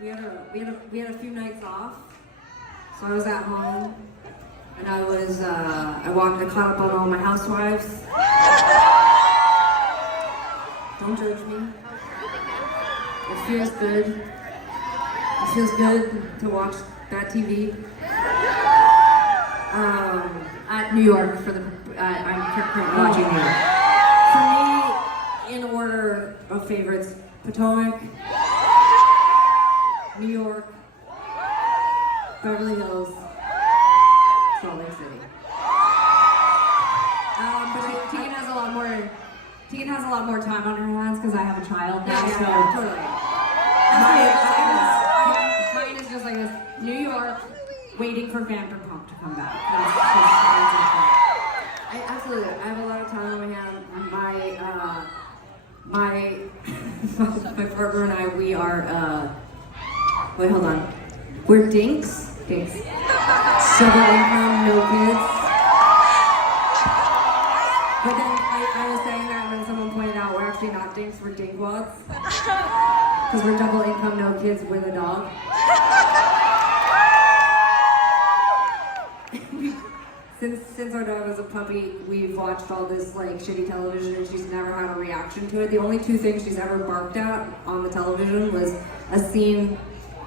we had a few nights off, so I was at home, and I caught up on all my housewives. Don't judge me. It feels good. It feels good to watch that TV. At New York I'm currently watching New York. For me, in order of favorites, Potomac, New York, Beverly Hills, Salt Lake City. But Tegan has a lot more time on her hands because I have a child now. Yeah, so totally. Mine is just like this: New York, waiting for Banter to come back. Absolutely. I have a lot of time on my hands. My partner and I, we are, wait, hold on. We're dinks. Double income, no kids. But then I was saying that when someone pointed out we're actually not dinks, we're DINKWADs. Because we're double income, no kids with a dog. Since our dog was a puppy, we've watched all this like shitty television and she's never had a reaction to it. The only two things she's ever barked at on the television was a scene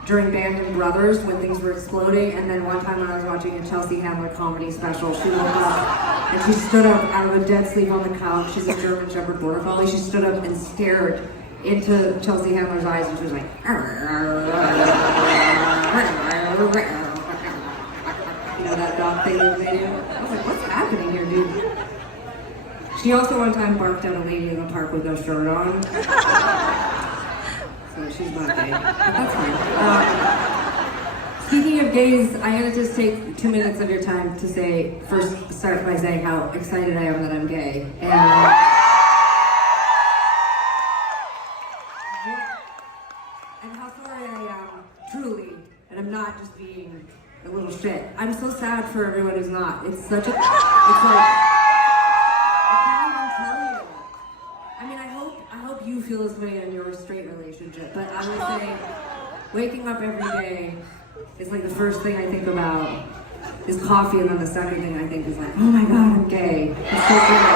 during Band and Brothers when things were exploding, and then one time when I was watching a Chelsea Handler comedy special, she woke up and she stood up out of a dead sleep on the couch. She's a German Shepherd Border Collie. She stood up and stared into Chelsea Handler's eyes and she was like, you know that dog thing that they do? I was like, what's happening here, dude? She also one time barked at a lady in the park with no shirt on. So she's not gay, but that's fine. Speaking of gays, I'm gonna just take 2 minutes of your time to start by saying how excited I am that I'm gay. And how sorry I am, truly, and I'm not just being a little shit. I'm so sad for everyone who's not. It's like, I can't even tell you. I mean, I hope you feel this way in your straight relationship, but I would say waking up every day is like the first thing I think about is coffee, and then the second thing I think is like, oh my god, I'm gay. It's so good.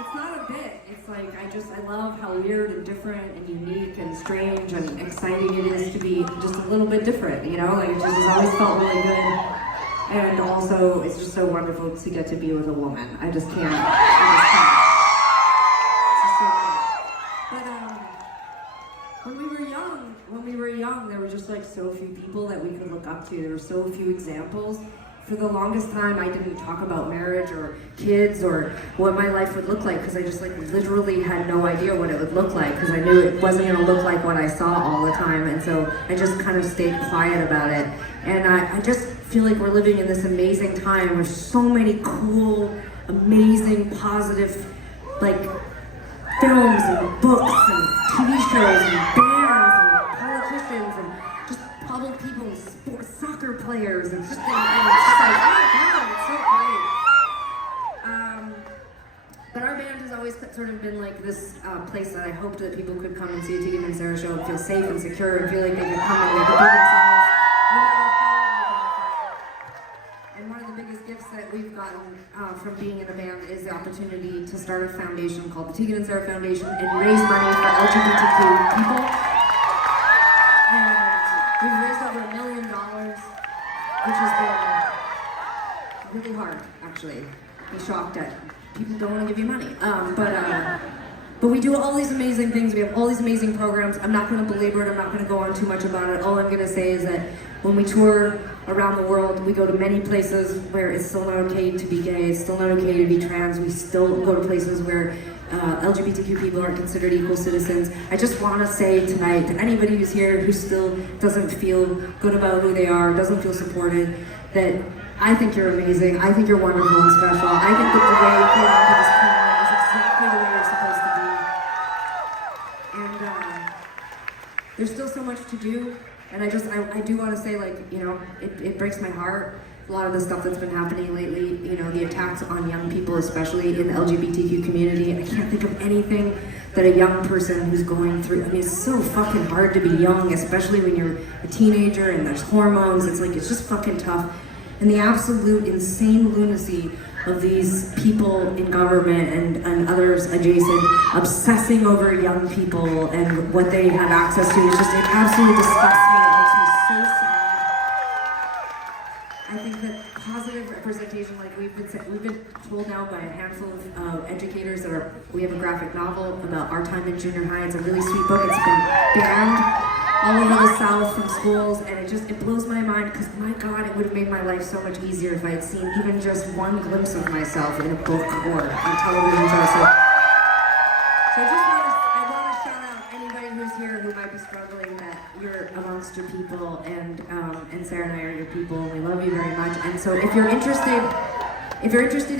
It's not a bit. It's like, I love how weird and different and unique and strange and exciting it is to be just a little bit different, you know? Like, it just has always felt really good. And also, it's just so wonderful to get to be with a woman. I just can't. It's just so good. But when we were young, there were just like so few people that we could look up to. There were so few examples. For the longest time, I didn't talk about marriage or kids or what my life would look like because I just like literally had no idea what it would look like because I knew it wasn't going to look like what I saw all the time, and so I just kind of stayed quiet about it. And I just feel like we're living in this amazing time with so many cool, amazing, positive, like films and books and TV shows and bands and politicians and just public people and sports, soccer players and just things. And it's just like, oh my god, it's so great. But our band has always sort of been like this place that I hoped that people could come and see a Tegan and Sara show and feel safe and secure and feel like they could come and they could be themselves, no matter how. And one of the biggest gifts that we've gotten from being in a band is the opportunity to start a foundation called the Tegan and Sara Foundation and raise money for LGBTQ people. And we've raised over $1 million, which has been really hard, actually. I'm shocked that people don't want to give you money. But we do all these amazing things. We have all these amazing programs. I'm not going to belabor it. I'm not going to go on too much about it. All I'm going to say is that when we tour around the world, we go to many places where it's still not okay to be gay. It's still not okay to be trans. We still go to places where LGBTQ people aren't considered equal citizens. I just want to say tonight to anybody who's here who still doesn't feel good about who they are, doesn't feel supported, that I think you're amazing. I think you're wonderful and special. I think that the way you came onto this planet is exactly the way you're supposed to be. And there's still so much to do. And I do want to say, like, you know, it breaks my heart. A lot of the stuff that's been happening lately, you know, the attacks on young people, especially in the LGBTQ community. I can't think of anything that a young person who's going through, I mean, it's so fucking hard to be young, especially when you're a teenager and there's hormones. It's like, it's just fucking tough. And the absolute insane lunacy of these people in government and others adjacent obsessing over young people and what they have access to is just, it absolutely disgusts me. It makes me so sad. I think that positive representation, like we've been told now by a handful of educators that we have a graphic novel about our time in junior high. It's a really sweet book. It's been banned all over the South from schools, and it blows my mind because, my God, it would have made my life so much easier if I had seen even just one glimpse of myself in a book or on television show. So I want to shout out anybody who's here who might be struggling, that you're amongst your people, and Sarah and I are your people, and we love you very much. And so if you're interested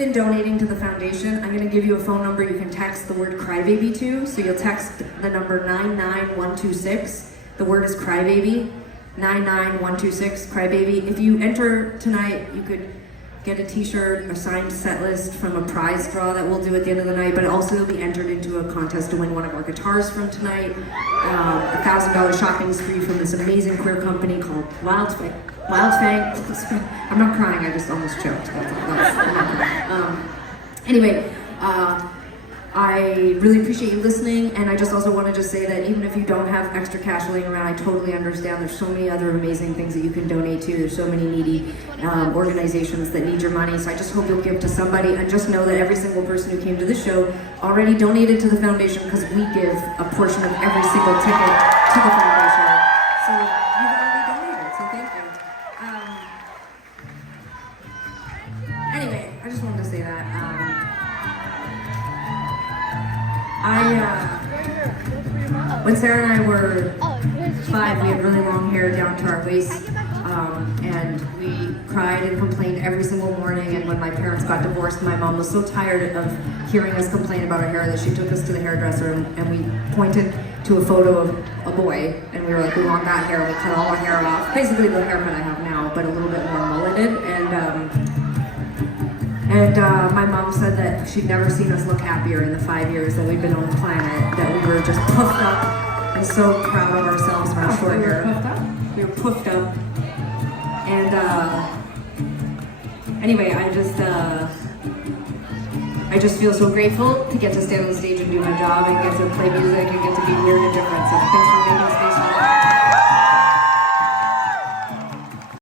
in donating to the foundation, I'm going to give you a phone number you can text the word Crybaby to. So you'll text the number 99126. The word is Crybaby, 99126, Crybaby. If you enter tonight, you could get a t-shirt, a signed Setlist from a prize draw that we'll do at the end of the night, but also you'll be entered into a contest to win one of our guitars from tonight, $1,000 shopping spree from this amazing queer company called Wildfang. I'm not crying, I just almost choked. Anyway, I really appreciate you listening, and I just also want to just say that even if you don't have extra cash laying around, I totally understand. There's so many other amazing things that you can donate to. There's so many needy organizations that need your money, so I just hope you'll give to somebody, and just know that every single person who came to this show already donated to the foundation, because we give a portion of every single ticket to the foundation. So you've already donated, so thank you. Anyway, I just wanted to say that. When Sarah and I were 5, we had really long hair down to our waist, and we cried and complained every single morning. And when my parents got divorced, my mom was so tired of hearing us complain about our hair that she took us to the hairdresser, and we pointed to a photo of a boy, and we were like, we want that hair. We cut all our hair off, basically the haircut I have now, but a little bit more mulleted. And my mom said that she'd never seen us look happier in the 5 years that we've been on the planet, that we were just puffed up and so proud of ourselves in our short hair. We were puffed up. And anyway, I just feel so grateful to get to stand on the stage and do my job and get to play music and get to be weird and different. So thanks for making